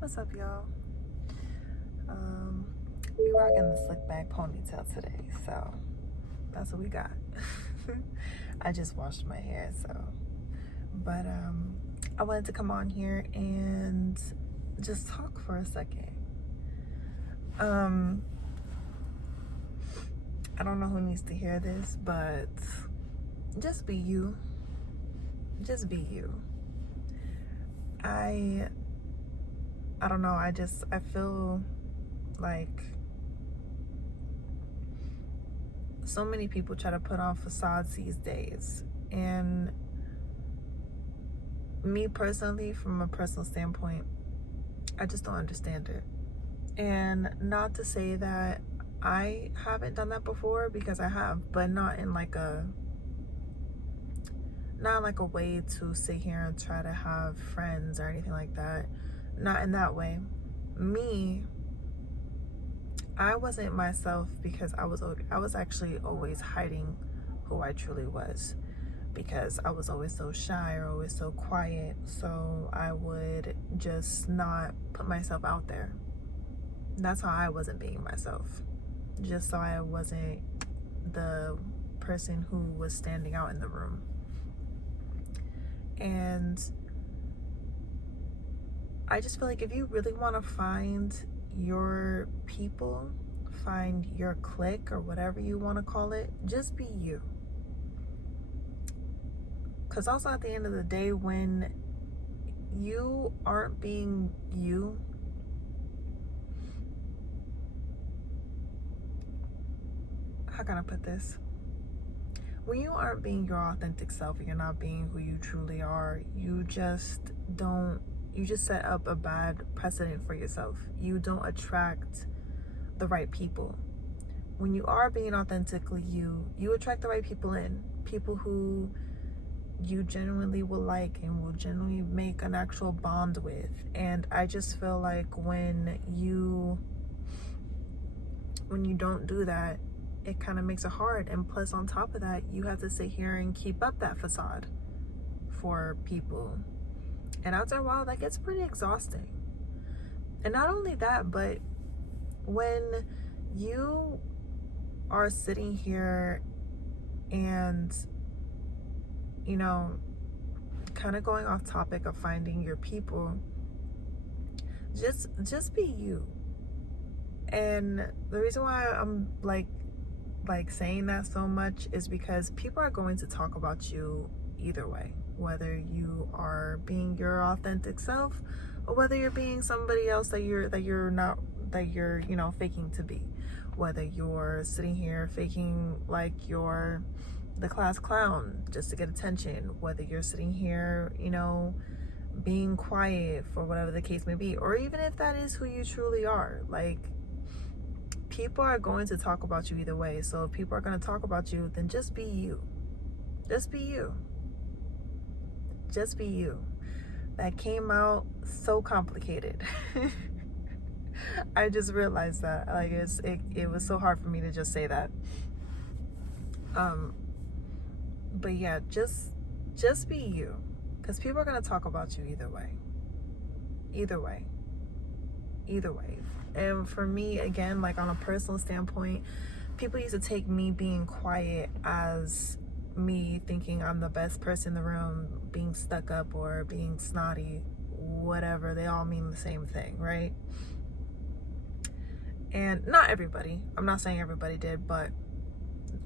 What's up, y'all? We rocking the slick back ponytail today, so that's what we got. I just washed my hair, but I wanted to come on here and just talk for a second. I don't know who needs to hear this, but just be you. Just be you. I don't know. I feel like so many people try to put on facades these days, and me personally, from a personal standpoint, I just don't understand it. And not to say that I haven't done that before, because I have, but not in like a way to sit here and try to have friends or anything like that. Not in that way. Me, I wasn't myself because I was actually always hiding who I truly was, because I was always so shy or always so quiet. So I would just not put myself out there. That's how I wasn't being myself, just so I wasn't the person who was standing out in the room. And I just feel like if you really want to find your people, find your clique, or whatever you want to call it, just be you. Because also at the end of the day, when you aren't being you, how can I put this? When you aren't being your authentic self, you're not being who you truly are, you just set up a bad precedent for yourself. You don't attract the right people. When you are being authentically you attract the right people in. People who you genuinely will like and will genuinely make an actual bond with. And I just feel like when you don't do that, it kind of makes it hard. And plus, on top of that, you have to sit here and keep up that facade for people. And after a while, that gets pretty exhausting. And not only that, but when you are sitting here and, kind of going off topic of finding your people, just be you. And the reason why I'm like saying that so much is because people are going to talk about you either way, whether you are being your authentic self or whether you're being somebody else that you're faking to be. Whether you're sitting here faking like you're the class clown just to get attention, whether you're sitting here, being quiet for whatever the case may be, or even if that is who you truly are. Like, people are going to talk about you either way. So if people are going to talk about you, then just be you. Just be you. Just be you. That came out so complicated. I just realized that. Like, it was so hard for me to just say that. But yeah, just be you. Because people are going to talk about you either way. Either way. Either way. And for me, again, like on a personal standpoint, people used to take me being quiet as me thinking I'm the best person in the room, being stuck up or being snotty, whatever. They all mean the same thing, right? And not everybody. I'm not saying everybody did, but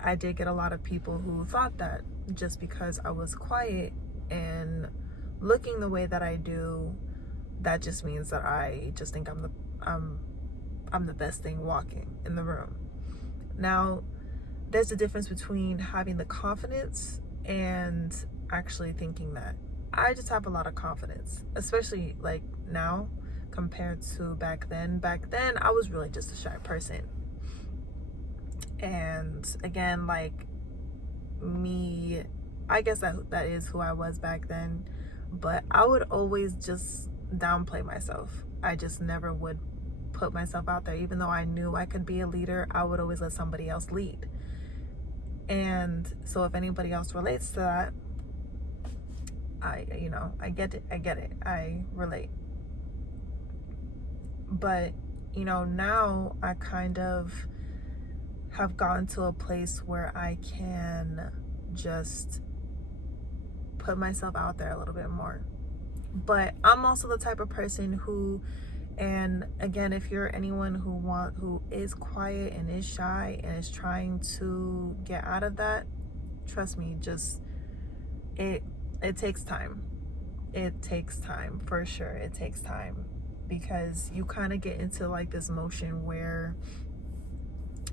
I did get a lot of people who thought that just because I was quiet and looking the way that I do, that just means that I just think I'm the best thing walking in the room. Now, there's a difference between having the confidence and actually thinking that. I just have a lot of confidence, especially like now compared to back then. Back then, I was really just a shy person. And again, like me, I guess that is who I was back then. But I would always just downplay myself. I just never would put myself out there. Even though I knew I could be a leader, I would always let somebody else lead. And so if anybody else relates to that, I get it. I relate. But, you know, now I kind of have gotten to a place where I can just put myself out there a little bit more. But I'm also the type of person who, and again, if you're anyone who is quiet and is shy and is trying to get out of that, trust me, just it takes time. It takes time, for sure. It takes time, because you kind of get into like this motion where,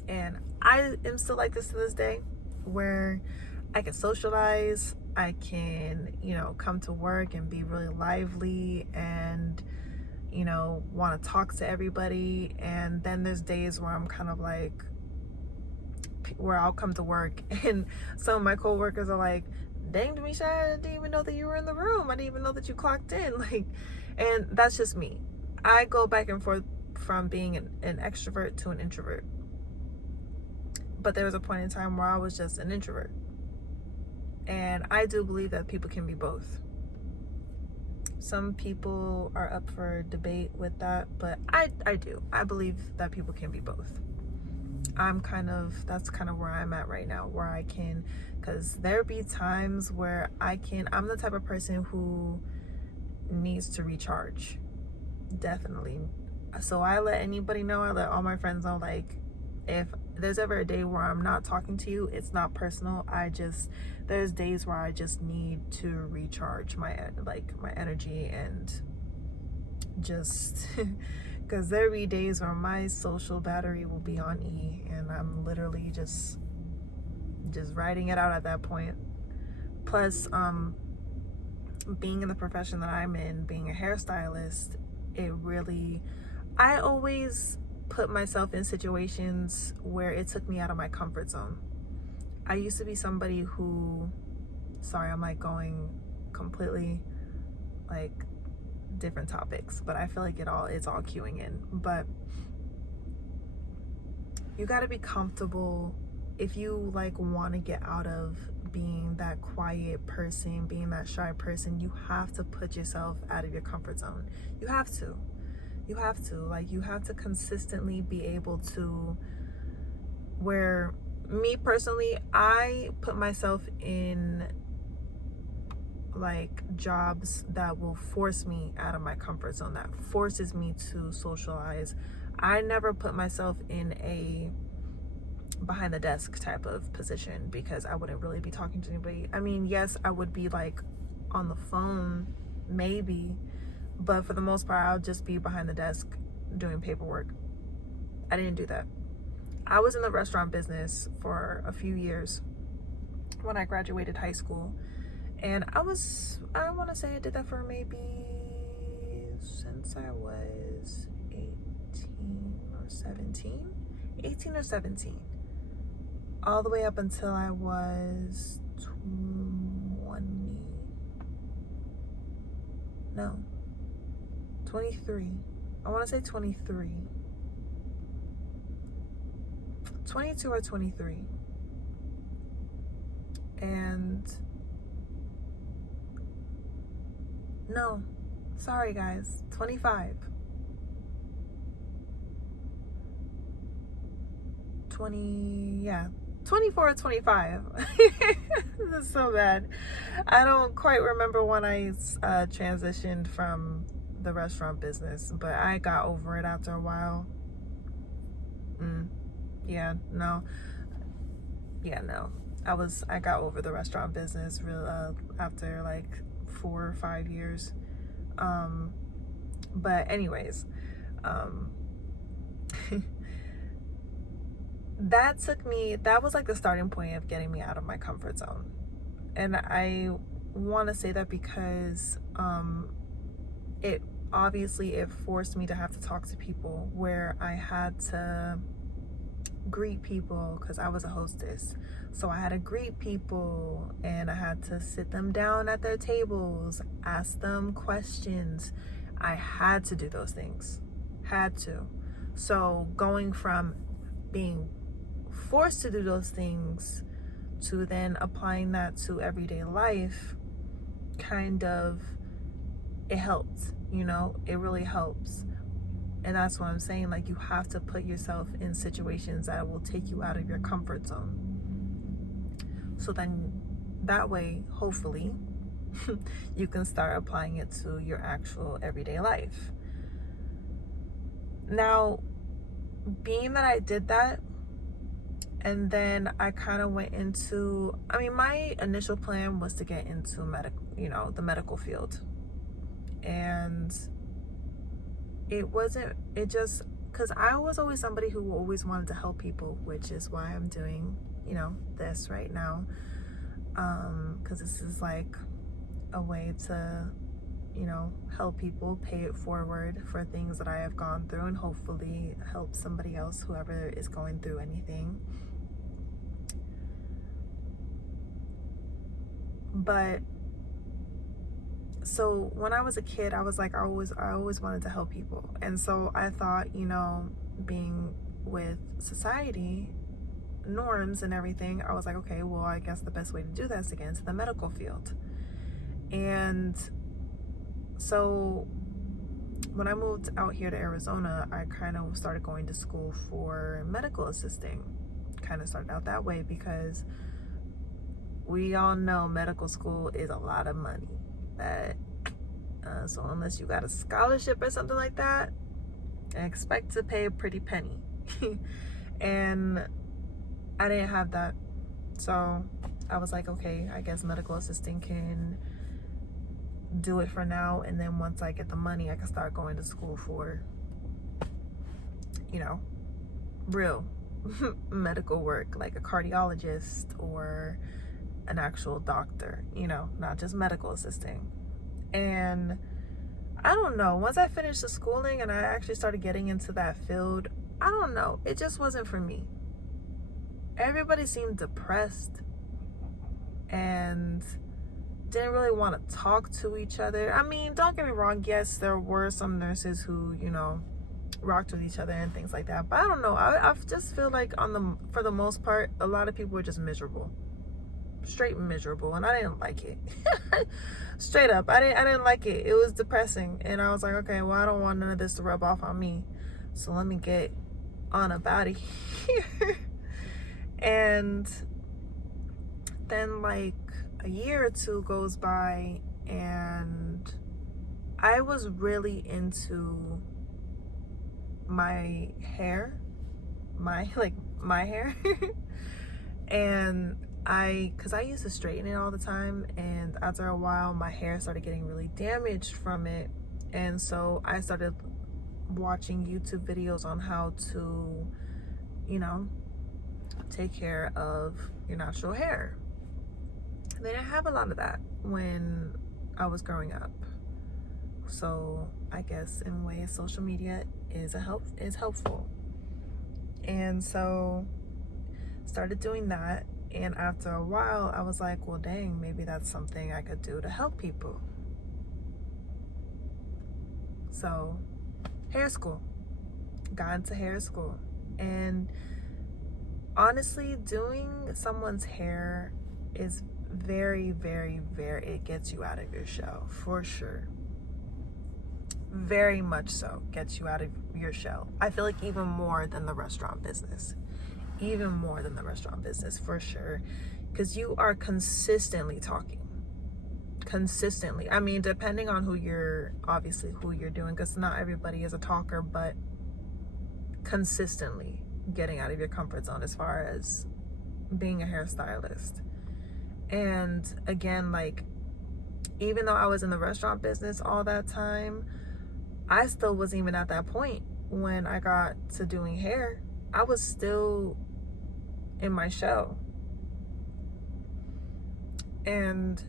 and I am still like this to this day, where I can socialize, I can, you know, come to work and be really lively and, you know, want to talk to everybody. And then there's days where I'm kind of like, where I'll come to work and some of my coworkers are like, dang, Demisha, I didn't even know that you were in the room. I didn't even know that you clocked in. Like, and that's just me. I go back and forth from being an extrovert to an introvert. But there was a point in time where I was just an introvert. And I do believe that people can be both. Some people are up for debate with that, but I do. I believe that people can be both. That's kind of where I'm at right now, where I can, because there be times where I'm the type of person who needs to recharge. Definitely. So I let anybody know, I let all my friends know, like, if there's ever a day where I'm not talking to you, it's not personal. There's days where I just need to recharge my energy, and just because there be days where my social battery will be on E and I'm literally just riding it out at that point. Plus, being in the profession that I'm in, being a hairstylist, I always put myself in situations where it took me out of my comfort zone. I used to be somebody who, sorry, I'm like going completely like different topics, but I feel like it's all queuing in. But you got to be comfortable if you like want to get out of being that quiet person, being that shy person. You have to put yourself out of your comfort zone. You have to consistently be able to, where me personally, I put myself in like jobs that will force me out of my comfort zone, that forces me to socialize. I never put myself in a behind the desk type of position, because I wouldn't really be talking to anybody. I mean, yes, I would be like on the phone maybe, but for the most part I'll just be behind the desk doing paperwork. I didn't do that. I was in the restaurant business for a few years when I graduated high school, and I want to say I did that for maybe since I was 18 or 17, all the way up until I was 23. I want to say 23. 22 or 23. And no, sorry guys, 25. 24 or 25. This is so bad. I don't quite remember when I transitioned from the restaurant business, but I got over it after a while. No. I got over the restaurant business after like 4 or 5 years. But anyways, that was like the starting point of getting me out of my comfort zone. And I want to say that because it forced me to have to talk to people, where I had to greet people, because I was a hostess. So I had to greet people, and I had to sit them down at their tables, ask them questions. I had to do those things. Had to. So going from being forced to do those things to then applying that to everyday life, it helped, it really helps. And that's what I'm saying. Like, you have to put yourself in situations that will take you out of your comfort zone. So then that way, hopefully, you can start applying it to your actual everyday life. Now, being that I did that, and then I kind of went into, my initial plan was to get into the medical field. And because I was always somebody who always wanted to help people, which is why I'm doing, this right now. Because this is like a way to, help people, pay it forward for things that I have gone through, and hopefully help somebody else, whoever is going through anything. But so when I was a kid, I was like, I always wanted to help people. And so I thought, being with society norms and everything, I was like, okay, well, I guess the best way to do that is to get into the medical field. And so when I moved out here to Arizona, I kind of started going to school for medical assisting. Kind of started out that way because we all know medical school is a lot of money. So unless you got a scholarship or something like that, expect to pay a pretty penny. And I didn't have that, so I was like, okay, I guess medical assisting can do it for now, and then once I get the money, I can start going to school for real medical work, like a cardiologist or an actual doctor, not just medical assisting. And I don't know, once I finished the schooling and I actually started getting into that field, I don't know, it just wasn't for me. Everybody seemed depressed and didn't really want to talk to each other. Don't get me wrong, yes, there were some nurses who, rocked with each other and things like that, but I don't know, I just feel like for the most part, a lot of people were just miserable. Straight miserable, and I didn't like it. Straight up, I didn't like it. It was depressing, and I was like, okay, well, I don't want none of this to rub off on me, so let me get on about it here. And then like a year or two goes by, and I was really into my hair, my hair. And because I used to straighten it all the time, and after a while my hair started getting really damaged from it, and so I started watching YouTube videos on how to take care of your natural hair. They didn't have a lot of that when I was growing up, so I guess in a way social media is helpful. And so started doing that, and after a while I was like, well, dang, maybe that's something I could do to help people. So hair school, got into hair school, and honestly, doing someone's hair is very, very, very, it gets you out of your shell, for sure. Very much so gets you out of your shell. I feel like even more than the restaurant business. Even more than the restaurant business, for sure. Because you are consistently talking. Consistently. Depending on who you're doing, because not everybody is a talker, but consistently getting out of your comfort zone as far as being a hairstylist. And again, like, even though I was in the restaurant business all that time, I still wasn't even at that point when I got to doing hair. I was still in my shell. And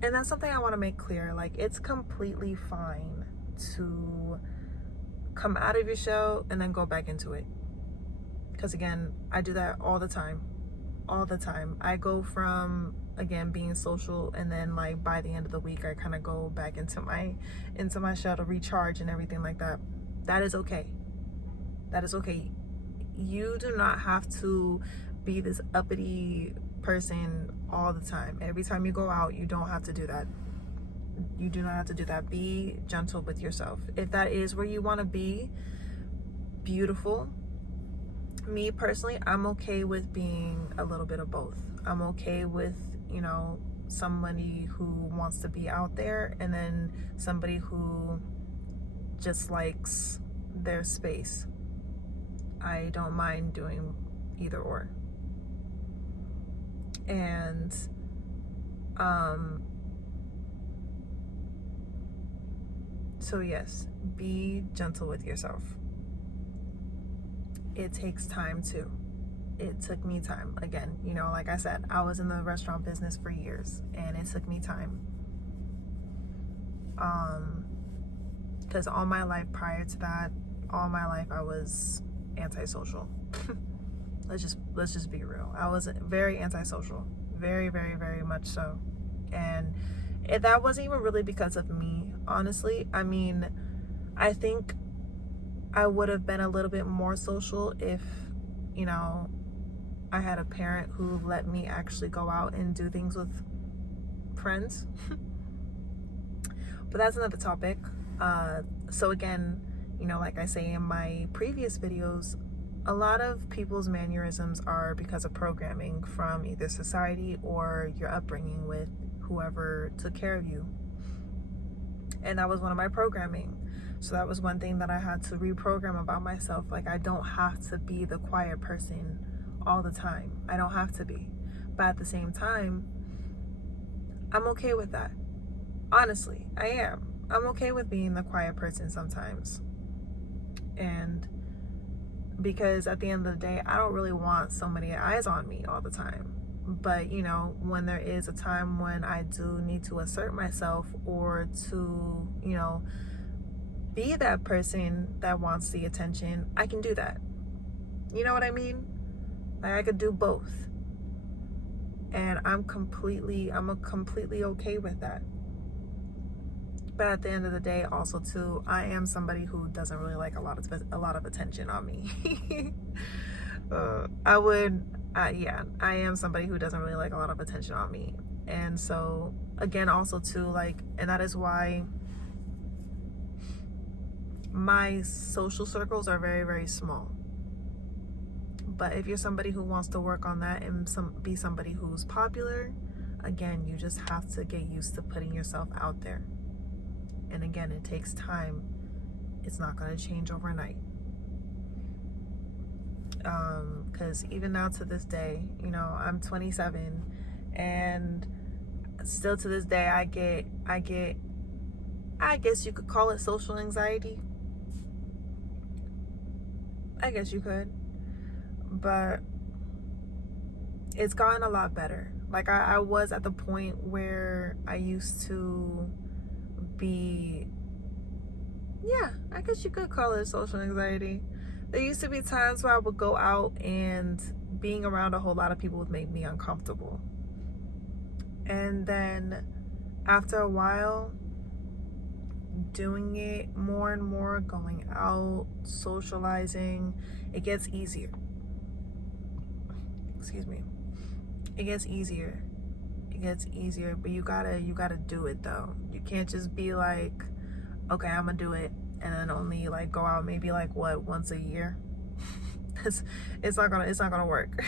that's something I want to make clear. Like, it's completely fine to come out of your shell and then go back into it. Because again, I do that all the time. I go from, again, being social, and then like by the end of the week I kind of go back into my shell to recharge and everything like that. That is okay. You do not have to be this uppity person all the time. Every time you go out, you don't have to do that. You do not have to do that. Be gentle with yourself. If that is where you want to be, beautiful. Me personally, I'm okay with being a little bit of both. I'm okay with, you know, somebody who wants to be out there and then somebody who just likes their space. I don't mind doing either or. And so yes, be gentle with yourself. It takes time too. It took me time. Again, you know, like I said, I was in the restaurant business for years and it took me time. Because all my life prior to that, all my life I was antisocial. let's just be real. I was very antisocial. Very, very, very much so. And that wasn't even really because of me, honestly. I mean, I think I would have been a little bit more social if, you know, I had a parent who let me actually go out and do things with friends. But that's another topic. So again, you know, like I say in my previous videos, a lot of people's mannerisms are because of programming from either society or your upbringing with whoever took care of you. And that was one of my programming. So that was one thing that I had to reprogram about myself. Like, I don't have to be the quiet person all the time. I don't have to be. But at the same time, I'm okay with that. Honestly, I am. I'm okay with being the quiet person sometimes. And because at the end of the day, I don't really want so many eyes on me all the time. But, you know, when there is a time when I do need to assert myself or to, you know, be that person that wants the attention, I can do that. You know what I mean? Like, I could do both. And I'm completely okay with that. But at the end of the day, also too, I am somebody who doesn't really like a lot of attention on me. I am somebody who doesn't really like a lot of attention on me. And so again, also too, like, and that is why my social circles are very, very small. But if you're somebody who wants to work on that and be somebody who's popular, again, you just have to get used to putting yourself out there. And again, it takes time. It's not going to change overnight. Because even now to this day, you know, I'm 27 and still to this day, I guess you could call it social anxiety. I guess you could. But it's gotten a lot better. Like, I was at the point where I used to be, yeah, I guess you could call it social anxiety. There used to be times where I would go out and being around a whole lot of people would make me uncomfortable. And then after a while, doing it more and more, going out, socializing, it gets easier. Excuse me. It gets easier. It gets easier, but you gotta do it though. You can't just be like, okay, I'm gonna do it and then only like go out maybe like once a year. it's not gonna work.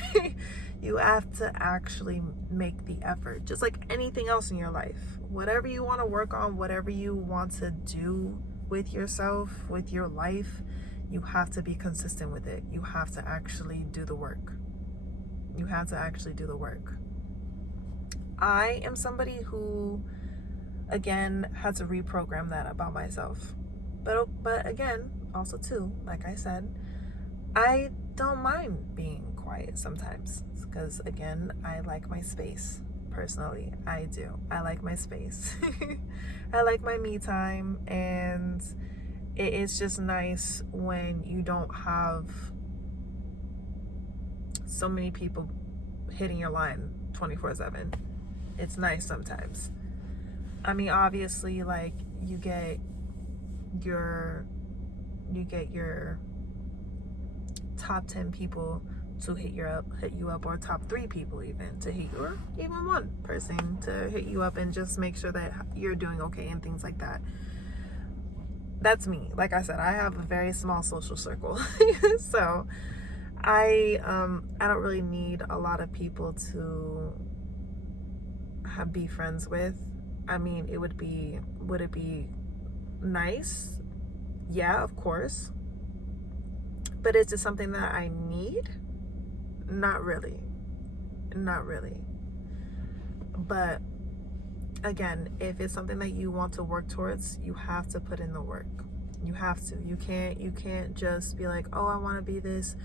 You have to actually make the effort, just like anything else in your life. Whatever you want to work on, whatever you want to do with yourself, with your life, you have to be consistent with it. You have to actually do the work. You have to actually do the work. I am somebody who, again, had to reprogram that about myself. But again, also too, like I said, I don't mind being quiet sometimes because, again, I like my space. Personally, I do. I like my space. I like my me time, and it is just nice when you don't have so many people hitting your line 24/7. It's nice sometimes. I mean, obviously, like, you get your top 10 people to hit you up, or top 3 people even to hit you, or even one person to hit you up and just make sure that you're doing okay and things like that. That's me. Like I said, I have a very small social circle. So I don't really need a lot of people to be friends with. I mean, would it be nice? Yeah, of course. But is it something that I need? Not really. But again, if it's something that you want to work towards, you have to put in the work. You have to. You can't just be like, oh, I want to be this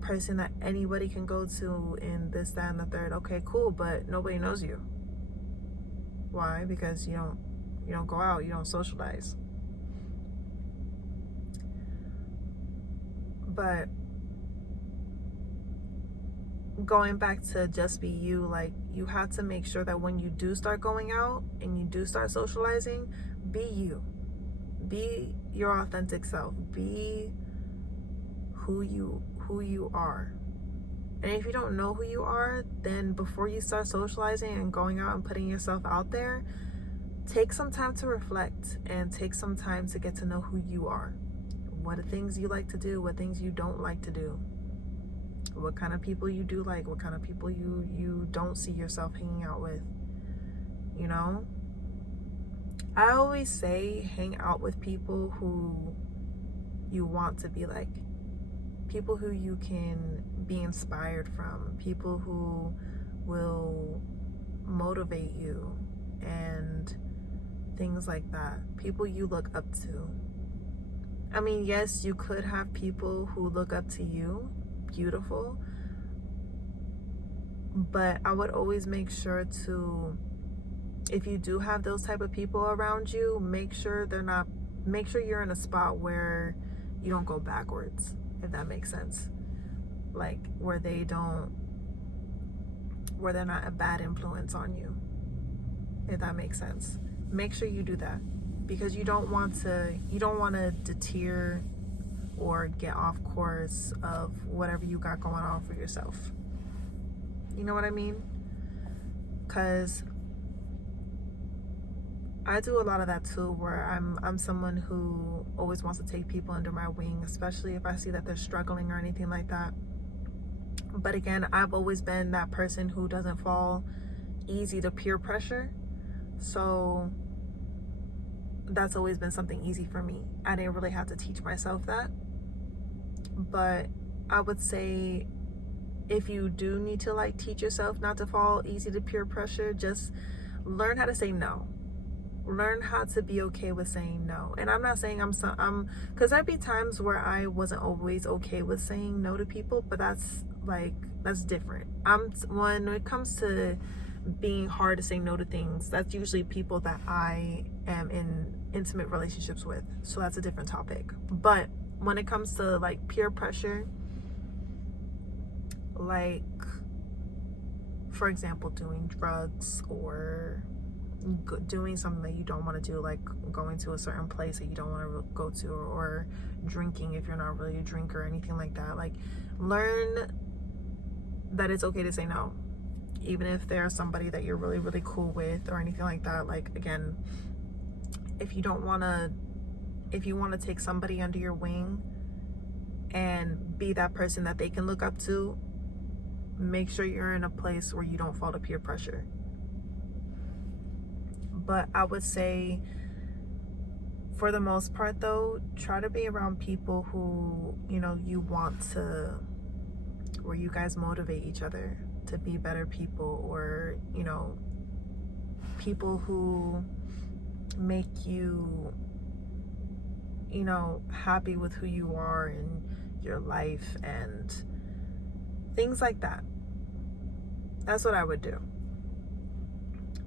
person that anybody can go to in this, that, and the third. Okay, cool, but nobody knows you. Why? Because you don't go out, you don't socialize. But going back to just be you, like, you have to make sure that when you do start going out and you do start socializing, be you. Be your authentic self. Be who you are. And if you don't know who you are, then before you start socializing and going out and putting yourself out there, take some time to reflect and take some time to get to know who you are. What are things you like to do? What things you don't like to do? What kind of people you do like? What kind of people you don't see yourself hanging out with? You know? I always say hang out with people who you want to be like. People who you can be inspired from. People who will motivate you and things like that. People you look up to. I mean, yes, you could have people who look up to you. Beautiful. But I would always make sure to, if you do have those type of people around you, make sure you're in a spot where you don't go backwards, if that makes sense. Like where they're not a bad influence on you, if that makes sense. Make sure you do that, because you don't want to deter or get off course of whatever you got going on for yourself. You know what I mean? Because I do a lot of that too, where I'm someone who always wants to take people under my wing, especially if I see that they're struggling or anything like that. But again, I've always been that person who doesn't fall easy to peer pressure. So that's always been something easy for me. I didn't really have to teach myself that. But I would say, if you do need to like teach yourself not to fall easy to peer pressure, just learn how to say no. Learn how to be okay with saying no. And I'm not saying because there'd be times where I wasn't always okay with saying no to people, but that's different. When it comes to being hard to say no to things, that's usually people that I am in intimate relationships with. So that's a different topic. But when it comes to like peer pressure, like for example, doing drugs or doing something that you don't want to do, like going to a certain place that you don't want to go to, or drinking if you're not really a drinker or anything like that, like learn that it's okay to say no, even if there's somebody that you're really, really cool with or anything like that. Like, again, if you want to take somebody under your wing and be that person that they can look up to, make sure you're in a place where you don't fall to peer pressure. But I would say, for the most part though, try to be around people who, you want to, where you guys motivate each other to be better people, or, people who make you, happy with who you are in your life and things like that. That's what I would do.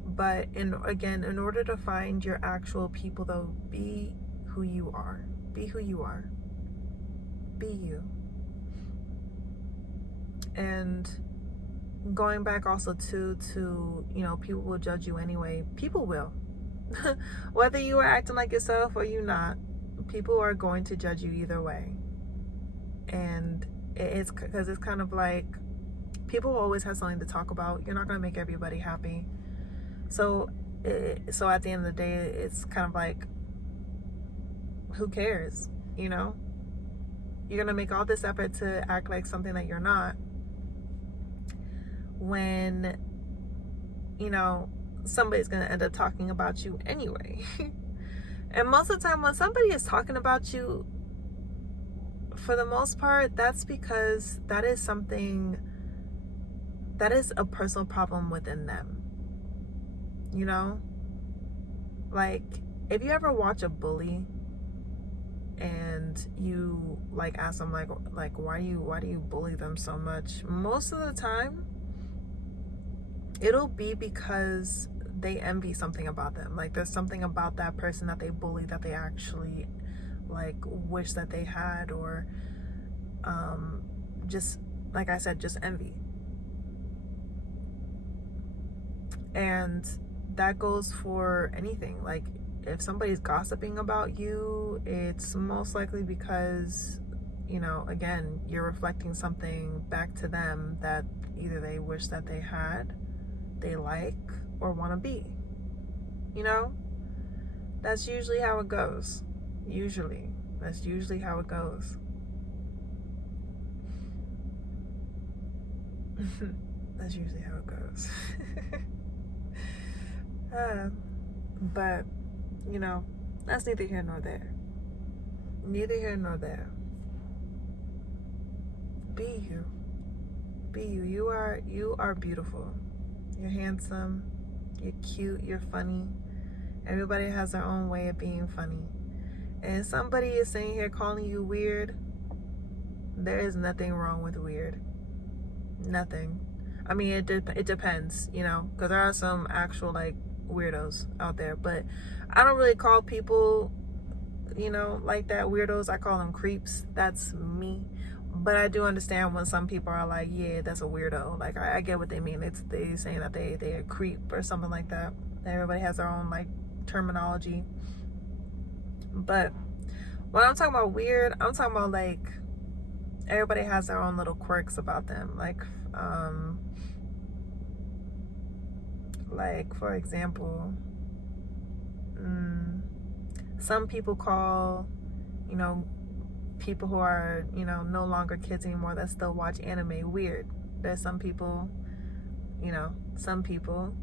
But in order to find your actual people though, be who you are. Be who you are. Be you. And going back also to people will judge you anyway. People will. Whether you are acting like yourself or you not, people are going to judge you either way. And It's because it's kind of like people always have something to talk about. You're not going to make everybody happy. So at the end of the day, it's kind of like, who cares? You know, you're going to make all this effort to act like something that you're not, when, you know, somebody's going to end up talking about you anyway. And most of the time when somebody is talking about you, for the most part, that's because that is a personal problem within them. You know, like, if you ever watch a bully and you like ask them like why do you bully them so much, most of the time it'll be because they envy something about them. Like, there's something about that person that they bully that they actually like wish that they had, or just like I said, just envy. And that goes for anything. Like, if somebody's gossiping about you, it's most likely because, you know, again, you're reflecting something back to them that either they wish that they had, they like, or want to be. You know, that's usually how it goes. That's usually how it goes. That's usually how it goes. But, you know, that's neither here nor there. Neither here nor there. Be you. Be you. You are beautiful. You're handsome. You're cute. You're funny. Everybody has their own way of being funny. And somebody is sitting here calling you weird. There is nothing wrong with weird. Nothing. I mean, it depends, you know, because there are some actual like weirdos out there, but I don't really call people, you know, like that weirdos. I call them creeps. That's me. But I do understand when some people are like, yeah, that's a weirdo. Like, I get what they mean. They saying that they're a creep or something like that. Everybody has their own like terminology. But when I'm talking about weird, I'm talking about like everybody has their own little quirks about them. Like for example, some people call, you know, people who are, you know, no longer kids anymore that still watch anime weird. There's some people, you know, some people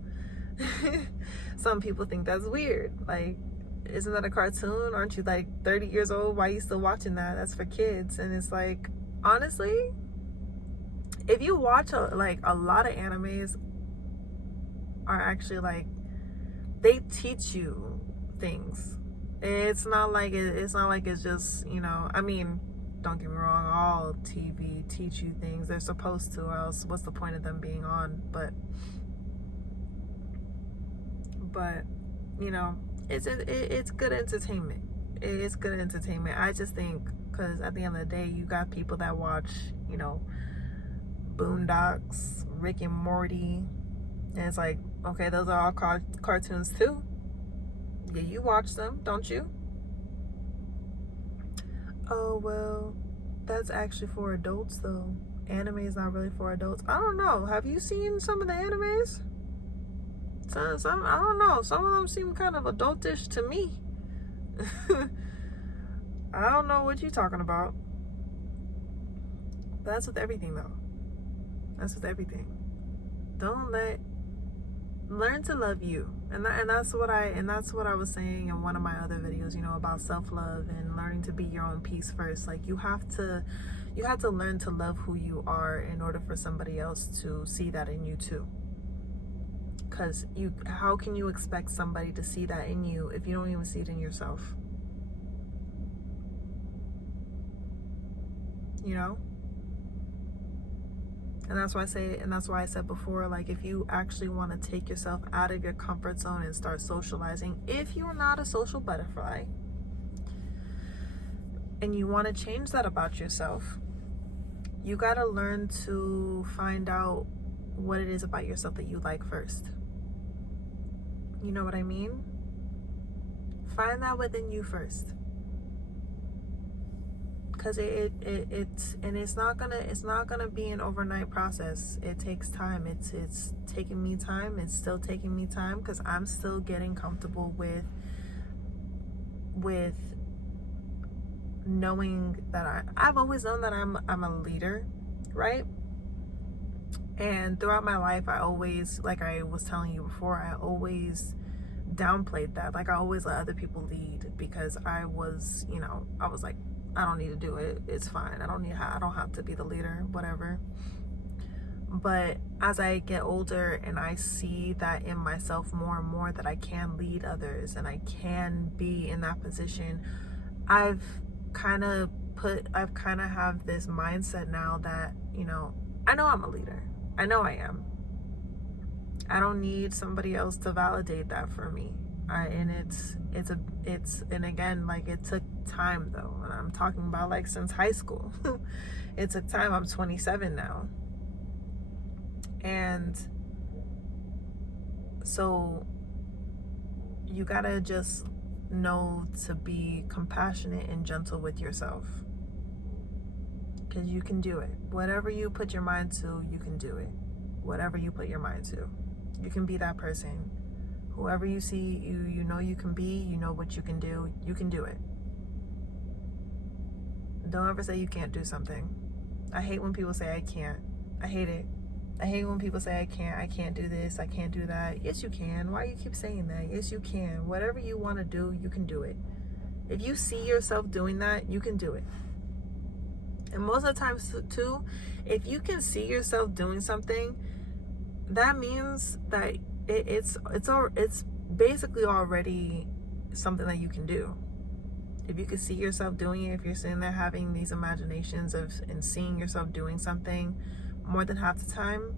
think that's weird. Like, isn't that a cartoon? Aren't you like 30 years old? Why are you still watching that? That's for kids. And it's like, honestly, if you watch a lot of animes are actually like, they teach you things. It's not like it's just, you know, I mean, don't get me wrong, all TV teach you things. They're supposed to, or else what's the point of them being on? But you know, it's good entertainment. It's good entertainment. I just think, because at the end of the day, you got people that watch, you know, Boondocks, Rick and Morty, and it's like, okay, those are all cartoons too. Yeah, you watch them, don't you? Oh, well, that's actually for adults though. Anime is not really for adults. I don't know. Have you seen some of the animes? Some I don't know. Some of them seem kind of adultish to me. I don't know what you're talking about. But that's with everything though. That's with everything. Learn to love you. And that's what I was saying in one of my other videos, you know, about self-love and learning to be your own peace first. Like, you have to learn to love who you are in order for somebody else to see that in you too. Because how can you expect somebody to see that in you if you don't even see it in yourself? You know? And that's why I said before, like, if you actually want to take yourself out of your comfort zone and start socializing, if you're not a social butterfly and you want to change that about yourself, you got to learn to find out what it is about yourself that you like first. You know what I mean? Find that within you first. because it's not gonna be an overnight process. It takes time. It's taking me time. It's still taking me time, because I'm still getting comfortable with knowing that I've always known that I'm a leader, right? And throughout my life, I always, like I was telling you before, I always downplayed that. Like, I always let other people lead, because I was like, I don't need to do it. It's fine. I don't have to be the leader, whatever. But as I get older and I see that in myself more and more, that I can lead others and I can be in that position, I've kind of have this mindset now that, I know I'm a leader. I know I am. I don't need somebody else to validate that for me. And again, like, it took time though. And I'm talking about, like, since high school. It took time. I'm 27 now. And so you gotta just know to be compassionate and gentle with yourself, because you can do it. Whatever you put your mind to, you can do it. Whatever you put your mind to, you can be that person. Whoever you see, you know you can be, you know what you can do it. Don't ever say you can't do something. I hate when people say I can't. I hate it. I hate when people say I can't do this, I can't do that. Yes, you can. Why do you keep saying that? Yes, you can. Whatever you want to do, you can do it. If you see yourself doing that, you can do it. And most of the times too, if you can see yourself doing something, that means that it's basically already something that you can do. If you can see yourself doing it, if you're sitting there having these imaginations and seeing yourself doing something more than half the time,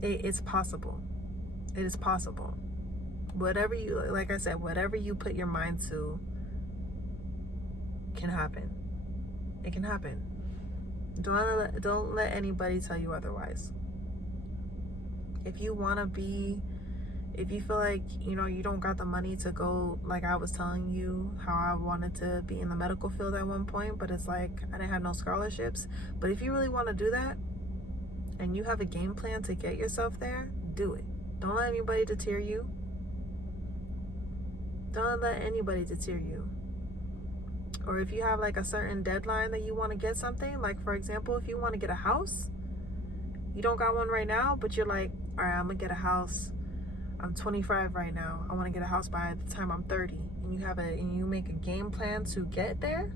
it's possible. It is possible. Whatever you, like I said, whatever you put your mind to can happen. It can happen. Don't let anybody tell you otherwise. If you feel like, you don't got the money to go, like I was telling you how I wanted to be in the medical field at one point, but it's like I didn't have no scholarships. But if you really want to do that and you have a game plan to get yourself there, do it. Don't let anybody deter you. Don't let anybody deter you. Or if you have like a certain deadline that you want to get something, like for example, if you want to get a house, you don't got one right now, but you're like, all right, I'm gonna get a house. I'm 25 right now. I want to get a house by the time I'm 30. And you make a game plan to get there.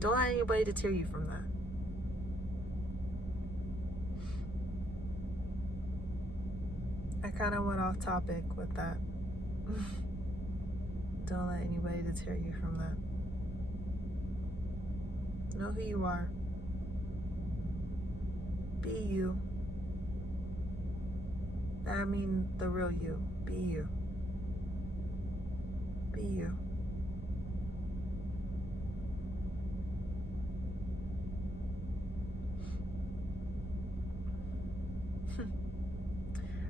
Don't let anybody deter you from that. I kind of went off topic with that. Don't let anybody deter you from that. Know who you are. Be you. I mean the real you. Be you. Be you.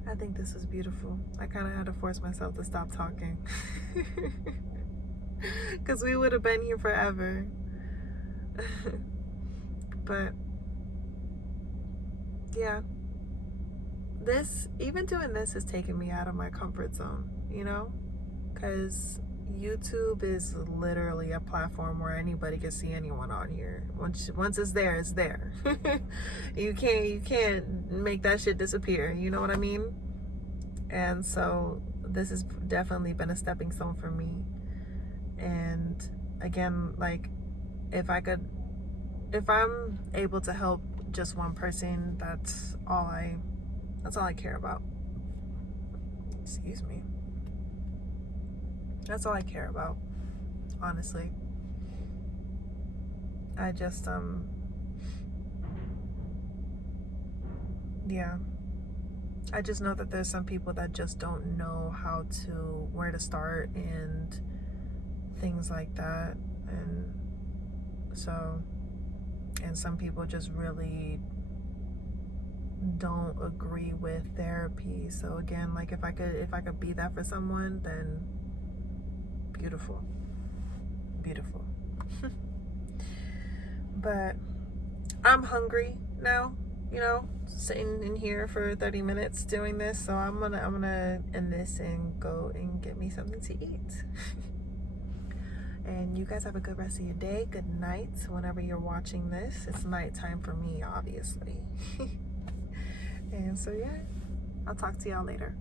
I think this is beautiful. I kind of had to force myself to stop talking. Because we would have been here forever. But yeah, even doing this is taking me out of my comfort zone, because YouTube is literally a platform where anybody can see anyone on here. Once it's there, it's there. You can't make that shit disappear, you know what I mean? And so this has definitely been a stepping stone for me. And again, like, if I'm able to help just one person, that's all I care about. Excuse me. That's all I care about, honestly. I just yeah, I just know that there's some people that just don't know where to start and things like that. And so, and some people just really don't agree with therapy. So again, like, if I could be that for someone, then beautiful. beautiful. But I'm hungry now, you know, sitting in here for 30 minutes doing this, so I'm gonna end this and go and get me something to eat. And you guys have a good rest of your day. Good night whenever you're watching this. It's nighttime for me, obviously. And so yeah, I'll talk to y'all later.